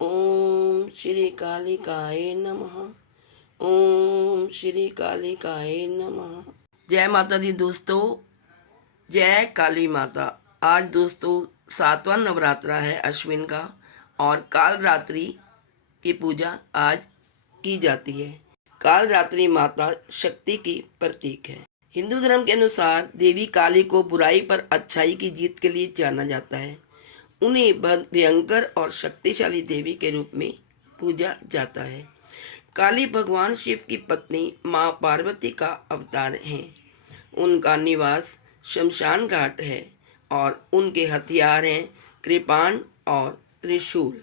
ओम श्री कालिकाय नमः। ओम श्री कालिकाय नमः। जय माता दी दोस्तों, जय काली माता। आज दोस्तों 7वां नवरात्रा है अश्विन का, और काल रात्रि की पूजा आज की जाती है। काल रात्रि माता शक्ति की प्रतीक है। हिंदू धर्म के अनुसार देवी काली को बुराई पर अच्छाई की जीत के लिए जाना जाता है। उन्हें भयंकर और शक्तिशाली देवी के रूप में पूजा जाता है। काली भगवान शिव की पत्नी माँ पार्वती का अवतार है। उनका निवास शमशान घाट है और उनके हथियार हैं कृपाण और त्रिशूल।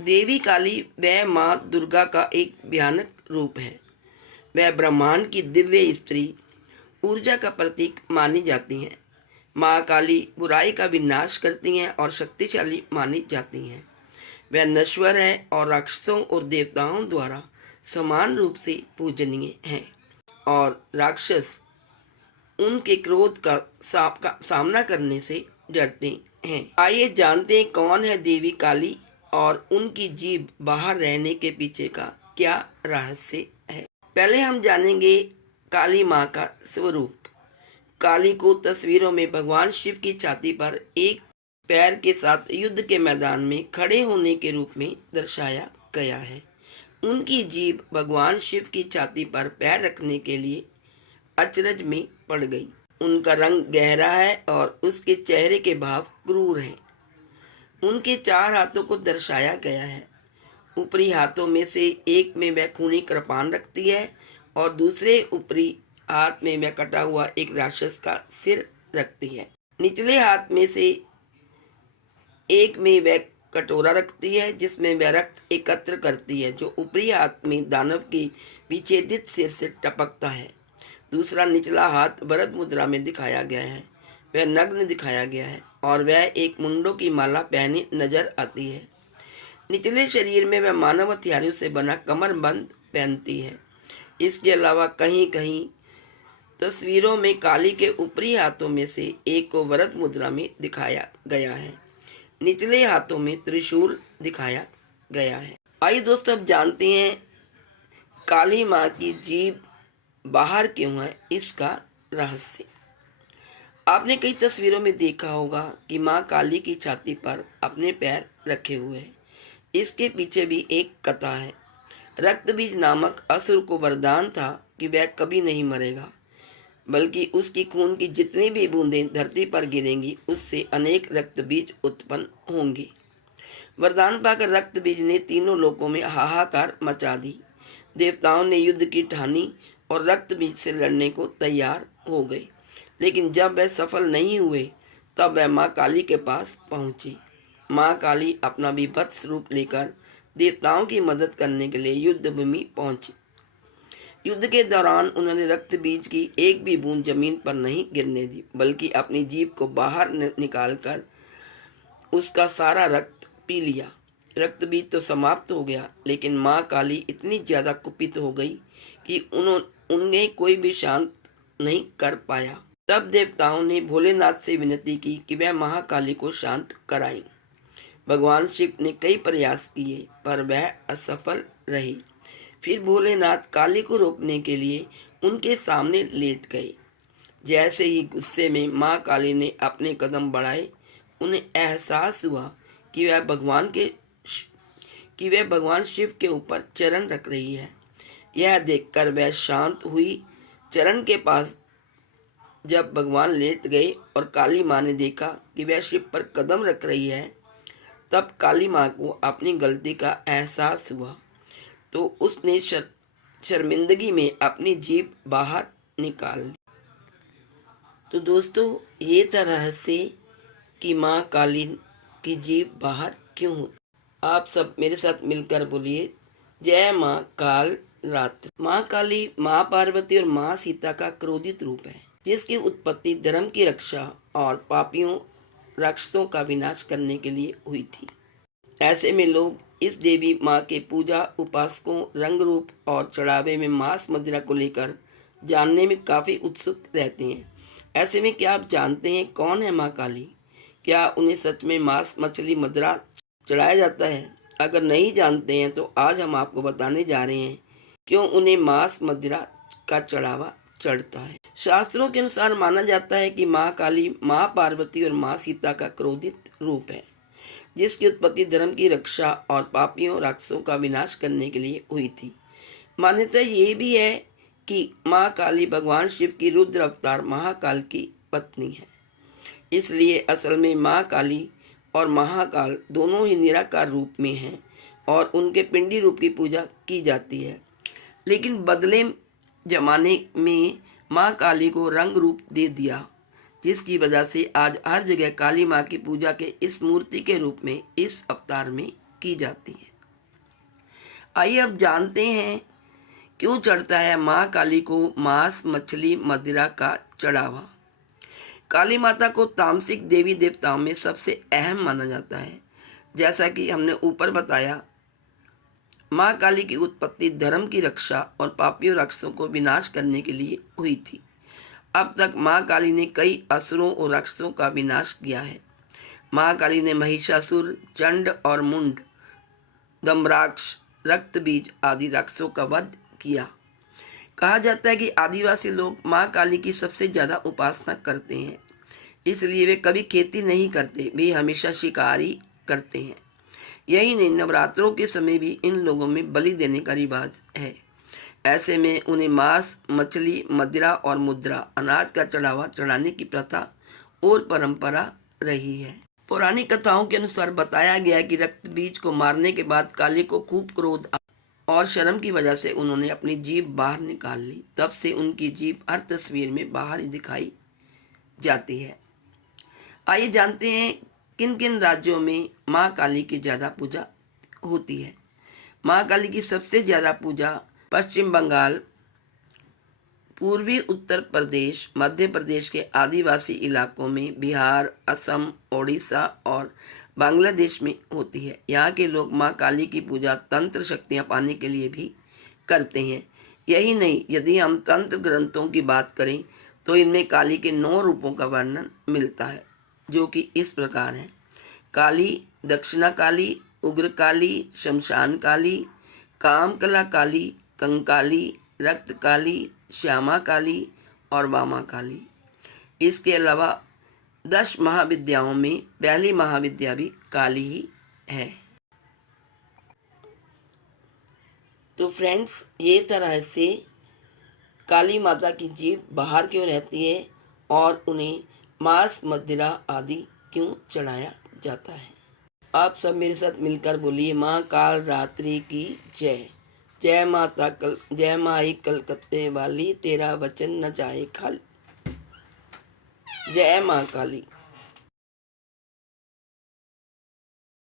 देवी काली वह माँ दुर्गा का एक भयानक रूप है। वह ब्रह्मांड की दिव्य स्त्री, ऊर्जा का प्रतीक मानी जाती हैं। माँ काली बुराई का विनाश करती हैं और शक्तिशाली मानी जाती हैं। वह नश्वर है और राक्षसों और देवताओं द्वारा समान रूप से पूजनीय हैं, और राक्षस उनके क्रोध का सामना करने से डरते हैं। आइए जानते हैं कौन है देवी काली और उनकी जीभ बाहर रहने के पीछे का क्या रहस्य है। पहले हम जानेंगे काली माँ का स्वरूप। काली को तस्वीरों में भगवान शिव की छाती पर एक पैर के साथ युद्ध के मैदान में खड़े होने के रूप में दर्शाया गया है। उनकी जीभ भगवान शिव की छाती पर पैर रखने के लिए अचरज में पड़ गई। उनका रंग गहरा है और उसके चेहरे के भाव क्रूर हैं। उनके 4 हाथों को दर्शाया गया है। ऊपरी हाथों में से एक में वह खूनी कृपाण रखती है और दूसरे ऊपरी हाथ में वह कटा हुआ एक राक्षस का सिर रखती है। निचले हाथ में से एक में वह कटोरा रखती है जिसमें वह रक्त एकत्र करती है, जो ऊपरी हाथ में दानव की विच्छेदित सिर से टपकता है। दूसरा निचला हाथ वरद मुद्रा में दिखाया गया है। वह नग्न दिखाया गया है और वह एक मुंडों की माला पहनी नजर आती है। निचले शरीर में वह मानव हथियारों से बना कमरबंद पहनती है। इसके अलावा कहीं कहीं तस्वीरों में काली के ऊपरी हाथों में से एक को वरद मुद्रा में दिखाया गया है। निचले हाथों में त्रिशूल दिखाया गया है। आइए दोस्तों अब जानते हैं काली माँ की जीभ बाहर क्यों है, इसका रहस्य। आपने कई तस्वीरों में देखा होगा कि माँ काली की छाती पर अपने पैर रखे हुए हैं। इसके पीछे भी एक कथा है। रक्तबीज नामक असुर को वरदान था कि वह कभी नहीं मरेगा, बल्कि उसकी खून की जितनी भी बूंदें धरती पर गिरेंगी उससे अनेक रक्तबीज उत्पन्न होंगे। वरदान पाकर रक्तबीज ने तीनों लोकों में हाहाकार मचा दी। देवताओं ने युद्ध की ठानी और रक्तबीज से लड़ने को तैयार हो गए, लेकिन जब वह सफल नहीं हुए तब वह माँ काली के पास पहुंची। माँ काली अपना विभत्स रूप लेकर देवताओं की मदद करने के लिए युद्ध भूमि पहुंची। युद्ध के दौरान उन्होंने रक्त बीज की एक भी बूंद जमीन पर नहीं गिरने दी, बल्कि अपनी जीभ को बाहर निकालकर उसका सारा रक्त पी लिया। रक्त बीज तो समाप्त हो गया, लेकिन माँ काली इतनी ज्यादा कुपित हो गई कि उन्हें कोई भी शांत नहीं कर पाया। तब देवताओं ने भोलेनाथ से विनती की कि वह महाकाली को शांत कराएं। भगवान शिव ने कई प्रयास किए पर वह असफल रही। फिर भोलेनाथ काली को रोकने के लिए उनके सामने लेट गए। जैसे ही गुस्से में माँ काली ने अपने कदम बढ़ाए, उन्हें एहसास हुआ कि वह भगवान शिव के ऊपर चरण रख रही है। यह देखकर वह शांत हुई। चरण के पास जब भगवान लेट गए और काली माँ ने देखा कि वह शिव पर कदम रख रही है, तब काली माँ को अपनी गलती का एहसास हुआ, तो उसने शर्मिंदगी में अपनी जीभ बाहर निकाल ली। तो दोस्तों ये था रहस्य कि माँ काली की जीभ बाहर क्यों होती। आप सब मेरे साथ मिलकर बोलिए, जय माँ काल रात्रि। माँ काली माँ पार्वती और माँ सीता का क्रोधित रूप है, जिसकी उत्पत्ति धर्म की रक्षा और पापियों राक्षसों का विनाश करने के लिए हुई थी। ऐसे में लोग इस देवी माँ के पूजा उपासकों, रंग रूप और चढ़ावे में मांस मदिरा को लेकर जानने में काफी उत्सुक रहते हैं। ऐसे में क्या आप जानते हैं कौन है माँ काली? क्या उन्हें सच में मांस, मछली, मदिरा चढ़ाया जाता है? अगर नहीं जानते हैं तो आज हम आपको बताने जा रहे हैं क्यों उन्हें मांस मदिरा का चढ़ावा चढ़ता है। शास्त्रों के अनुसार माना जाता है कि माँ काली माँ पार्वती और माँ सीता का क्रोधित रूप है, जिसकी उत्पत्ति धर्म की रक्षा और पापियों राक्षसों का विनाश करने के लिए हुई थी। मान्यता ये भी है कि माँ काली भगवान शिव की रुद्र अवतार महाकाल की पत्नी है। इसलिए असल में माँ काली और महाकाल दोनों ही निराकार रूप में हैं और उनके पिंडी रूप की पूजा की जाती है। लेकिन बदले जमाने में माँ काली को रंग रूप दे दिया, जिसकी वजह से आज हर जगह काली माँ की पूजा के इस मूर्ति के रूप में इस अवतार में की जाती है। आइए अब जानते हैं क्यों चढ़ता है माँ काली को मांस मछली मदिरा का चढ़ावा। काली माता को तामसिक देवी देवताओं में सबसे अहम माना जाता है। जैसा कि हमने ऊपर बताया, माँ काली की उत्पत्ति धर्म की रक्षा और पापियों राक्षसों को विनाश करने के लिए हुई थी। अब तक माँ काली ने कई असुरों और राक्षसों का विनाश किया है। माँ काली ने महिषासुर, चंड और मुंड, दम्राक्ष, रक्तबीज आदि राक्षसों का वध किया। कहा जाता है कि आदिवासी लोग माँ काली की सबसे ज़्यादा उपासना करते हैं, इसलिए वे कभी खेती नहीं करते, वे हमेशा शिकारी करते हैं। यही नहीं, नवरात्रों के समय भी इन लोगों में बलि देने का रिवाज है। ऐसे में उन्हें मांस मछली मदिरा और मुद्रा अनाज का चढ़ावा चढ़ाने की प्रथा और परंपरा रही है। पौराणिक कथाओं के अनुसार बताया गया कि रक्त बीज को मारने के बाद काली को खूब क्रोध और शर्म की वजह से उन्होंने अपनी जीभ बाहर निकाल ली। तब से उनकी जीभ हर तस्वीर में बाहर ही दिखाई जाती है। आइए जानते हैं किन किन राज्यों में माँ काली की ज़्यादा पूजा होती है। माँ काली की सबसे ज़्यादा पूजा पश्चिम बंगाल, पूर्वी उत्तर प्रदेश, मध्य प्रदेश के आदिवासी इलाकों में, बिहार, असम, ओडिशा और बांग्लादेश में होती है। यहाँ के लोग माँ काली की पूजा तंत्र शक्तियाँ पाने के लिए भी करते हैं। यही नहीं, यदि हम तंत्र ग्रंथों की बात करें तो इनमें काली के 9 रूपों का वर्णन मिलता है, जो कि इस प्रकार हैं: काली, दक्षिणा काली, उग्र काली, शमशान काली, कामकला काली, कंकाली, रक्त काली, श्यामा काली और वामा काली। इसके अलावा 10 महाविद्याओं में पहली महाविद्या भी काली ही है। तो फ्रेंड्स, ये तरह से काली माता की जीभ बाहर क्यों रहती है और उन्हें मांस मदिरा आदि क्यों चढ़ाया जाता है। आप सब मेरे साथ मिलकर बोलिए, माँ काल रात्रि की जय। जय माता जय माई कलकत्ते वाली, तेरा वचन न जाए खाली। जय माँ काली।